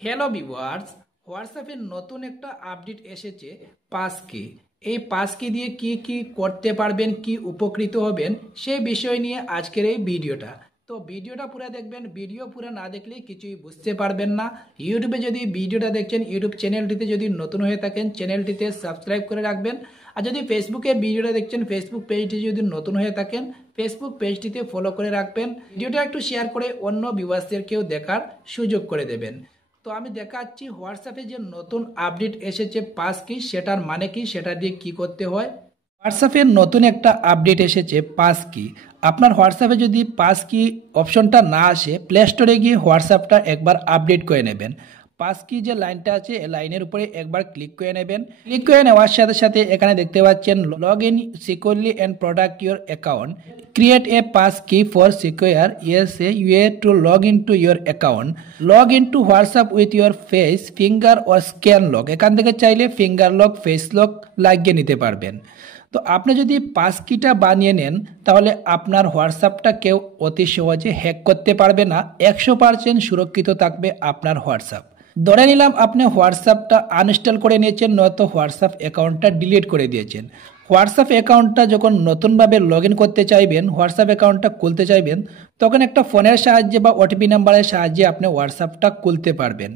Hello viewers, হোয়াটসঅ্যাপের নতুন একটা আপডেট এসেছে পাসকি। এই পাসকি দিয়ে কি কি করতে পারবেন, কি উপকৃত হবেন সেই বিষয় নিয়ে আজকের এই ভিডিওটা। তো ভিডিওটা পুরো দেখবেন, ভিডিও পুরো না দেখলে কিছুই বুঝতে পারবেন না। ইউটিউবে যদি ভিডিওটা দেখছেন, ইউটিউব চ্যানেলটিতে যদি নতুন হয়ে থাকেন চ্যানেলটিতে সাবস্ক্রাইব করে রাখবেন। আর যদি ফেসবুকে ভিডিওটা দেখছেন, ফেসবুক পেজটি যদি নতুন হয়ে থাকেন ফেসবুক পেজটিতে ফলো করে রাখবেন। ভিডিওটা একটু শেয়ার করে অন্য ভিউয়ার্সদেরকেও দেখার সুযোগ করে দেবেন। তো আমি দেখাচ্ছি হোয়াটসঅ্যাপে যে নতুন আপডেট এসেছে পাসকি, সেটার মানে কি, সেটা দিয়ে কি করতে হয়। হোয়াটসঅ্যাপের নতুন একটা আপডেট এসেছে পাসকি। আপনার হোয়াটসঅ্যাপে যদি পাসকি অপশনটা না আসে, প্লে স্টোরে গিয়ে হোয়াটসঅ্যাপটা একবার আপডেট করে নেবেন। পাসকি যে লাইনটা আছে এই লাইনের উপরে একবার ক্লিক করে নেবেন। ক্লিক করে নেওয়ার সাথে সাথে এখানে দেখতে পাচ্ছেন log in securely and protect your account, create a passkey for secure USA way to log into your account, log into WhatsApp with your face, finger or scan lock। এখান থেকে চাইলে ফিঙ্গার লক, ফেস লক লাগিয়ে নিতে পারবেন। তো আপনি যদি পাসকিটা বানিয়ে নেন তাহলে আপনার হোয়াটসঅ্যাপটা কেউ অতি সহজে হ্যাক করতে পারবে না। 100% সুরক্ষিত থাকবে আপনার হোয়াটসঅ্যাপ। ধরে নিলাম আপনি হোয়াটসঅ্যাপটা আনইনস্টল করে নিয়েছেন, নয়তো হোয়াটসঅ্যাপ অ্যাকাউন্টটা ডিলিট করে দিয়েছেন। হোয়াটসঅ্যাপ অ্যাকাউন্টটা যখন নতুনভাবে লগ ইন করতে চাইবেন, হোয়াটসঅ্যাপ অ্যাকাউন্টটা খুলতে চাইবেন, তখন একটা ফোনের সাহায্যে বা ওটিপি নাম্বারের সাহায্যে আপনি হোয়াটসঅ্যাপটা খুলতে পারবেন।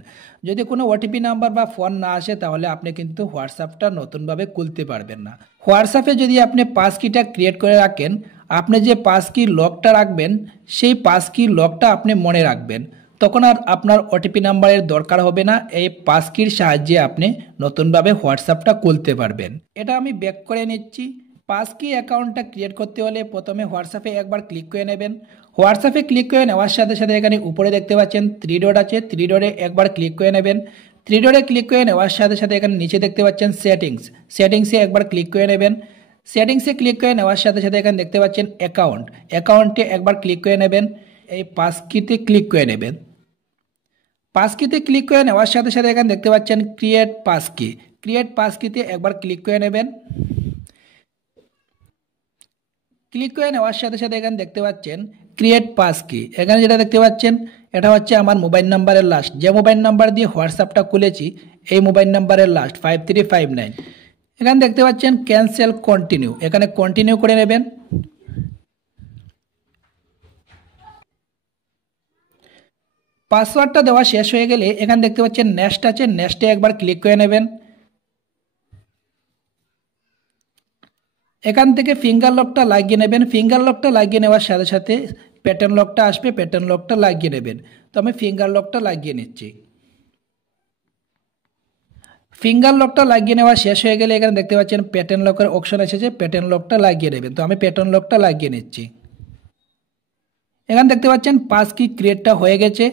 যদি কোনো ওটিপি নাম্বার বা ফোন না আসে তাহলে আপনি কিন্তু হোয়াটসঅ্যাপটা নতুনভাবে খুলতে পারবেন না। হোয়াটসঅ্যাপে যদি আপনি পাসকিটা ক্রিয়েট করে রাখেন, আপনি যে পাসকি লকটা রাখবেন সেই পাসকি লকটা আপনি মনে রাখবেন, তখন আর আপনার ওটিপি নাম্বারের দরকার হবে না। এই পাসকির সাহায্যে আপনি নতুনভাবে হোয়াটসঅ্যাপটা খুলতে পারবেন। এটা আমি ব্যাক করে নিচ্ছি। পাসকি অ্যাকাউন্টটা ক্রিয়েট করতে হলে প্রথমে হোয়াটসঅ্যাপে একবার ক্লিক করে নেবেন। হোয়াটসঅ্যাপে ক্লিক করে নেওয়ার সাথে সাথে এখানে উপরে দেখতে পাচ্ছেন 3 ডট আছে, 3 ডটে একবার ক্লিক করে নেবেন। 3 ডটে ক্লিক করে নেওয়ার সাথে সাথে এখানে নিচে দেখতে পাচ্ছেন সেটিংস, সেটিংসে একবার ক্লিক করে নেবেন। সেটিংসে ক্লিক করে নেওয়ার সাথে সাথে এখানে দেখতে পাচ্ছেন অ্যাকাউন্ট, অ্যাকাউন্টে একবার ক্লিক করে নেবেন। এই পাসকিতে ক্লিক করে নেবেন। পাসকিতে ক্লিক করে নেওয়ার সাথে সাথে এখানে দেখতে পাচ্ছেন ক্রিয়েট পাসকি, ক্রিয়েট পাসকিতে একবার ক্লিক করে নেবেন। ক্লিক করে নেওয়ার সাথে সাথে এখানে দেখতে পাচ্ছেন ক্রিয়েট পাসকি। এখানে যেটা দেখতে পাচ্ছেন এটা হচ্ছে আমার মোবাইল নাম্বারের লাস্ট, যে মোবাইল নাম্বার দিয়ে হোয়াটসঅ্যাপটা খুলেছি এই মোবাইল নাম্বারের লাস্ট 5359। এখানে দেখতে পাচ্ছেন ক্যান্সেল কন্টিনিউ, এখানে কন্টিনিউ করে নেবেন। পাসওয়ার্ডটা দেওয়া শেষ হয়ে গেলে এখানে দেখতে পাচ্ছেন নেক্সট আছে, নেক্সটে একবার ক্লিক করে নেবেন। এখান থেকে ফিঙ্গার লকটা লাগিয়ে নেবেন। ফিঙ্গার লকটা লাগিয়ে নেওয়ার সাথে সাথে প্যাটার্ন লকটা আসবে, প্যাটার্ন লকটা লাগিয়ে নেবেন। তো আমি ফিঙ্গার লকটা লাগিয়ে নিচ্ছি। ফিঙ্গার লকটা লাগিয়ে নেওয়া শেষ হয়ে গেলে এখানে দেখতে পাচ্ছেন প্যাটার্ন লকের অপশন এসেছে, প্যাটার্ন লকটা লাগিয়ে নেবেন। তো আমি প্যাটার্ন লকটা লাগিয়ে নিচ্ছি। এখানে দেখতে পাচ্ছেন পাসকি ক্রিয়েটটা হয়ে গেছে।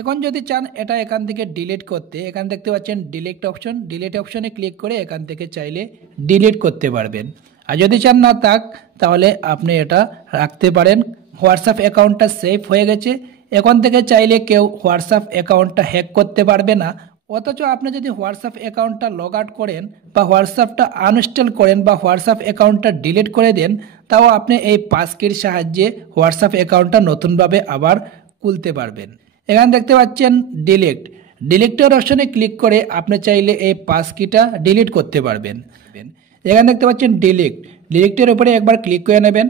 এখন যদি চান এটা এখান থেকে ডিলিট করতে, এখানে দেখতে পাচ্ছেন ডিলিট অপশন, ডিলিট অপশনে ক্লিক করে এখান থেকে চাইলে ডিলিট করতে পারবেন। আর যদি চান না থাক তাহলে আপনি এটা রাখতে পারেন। হোয়াটসঅ্যাপ অ্যাকাউন্টটা সেভ হয়ে গেছে, এখন থেকে চাইলে কেউ হোয়াটসঅ্যাপ অ্যাকাউন্টটা হ্যাক করতে পারবে না। অথচ আপনি যদি হোয়াটসঅ্যাপ অ্যাকাউন্টটা লগ আউট করেন বা হোয়াটসঅ্যাপটা আনইনস্টল করেন বা হোয়াটসঅ্যাপ অ্যাকাউন্টটা ডিলিট করে দেন, তাও আপনি এই পাসকির সাহায্যে হোয়াটসঅ্যাপ অ্যাকাউন্টটা নতুনভাবে আবার খুলতে পারবেন। এখানে দেখতে পাচ্ছেন ডিলিট, ডিলিটের অপশনে ক্লিক করে আপনি চাইলে এই পাসকিটা ডিলিট করতে পারবেন। এখানে দেখতে পাচ্ছেন ডিলিট, ডিলিটের উপরে একবার ক্লিক করে নেবেন।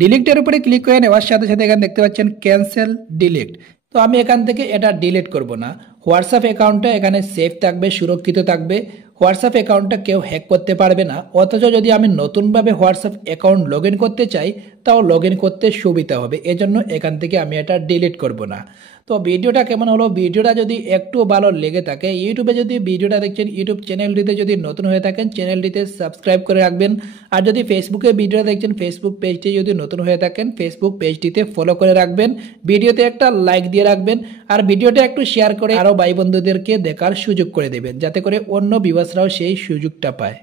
ডিলিটের উপরে ক্লিক করে নেওয়ার সাথে সাথে এখানে দেখতে পাচ্ছেন ক্যান্সেল ডিলিট। তো আমি এখান থেকে এটা ডিলিট করব না। হোয়াটসঅ্যাপ অ্যাকাউন্টটা এখানে সেফ থাকবে, সুরক্ষিত থাকবে। হোয়াটসঅ্যাপ অ্যাকাউন্টটা কেউ হ্যাক করতে পারবে না। অথচ যদি আমি নতুনভাবে হোয়াটসঅ্যাপ অ্যাকাউন্ট লগ ইন করতে চাই তাও লগ ইন করতে সুবিধা হবে, এজন্য এখান থেকে আমি এটা ডিলিট করব না। তো ভিডিওটা কেমন হলো, ভিডিওটা যদি একটু ভালো লেগে থাকে, ইউটিউবে যদি ভিডিওটা দেখছেন ইউটিউব চ্যানেলটিতে যদি নতুন হয়ে থাকেন চ্যানেলটিতে সাবস্ক্রাইব করে রাখবেন। আর যদি ফেসবুকে ভিডিওটা দেখছেন ফেসবুক পেজটি যদি নতুন হয়ে থাকেন ফেসবুক পেজটিতে ফলো করে রাখবেন। ভিডিওতে একটা লাইক দিয়ে রাখবেন আর ভিডিওটা একটু শেয়ার করে আরও ভাই বন্ধুদেরকে দেখার সুযোগ করে দেবেন, যাতে করে অন্য ভিউয়ার্সরাও সেই সুযোগটা পায়।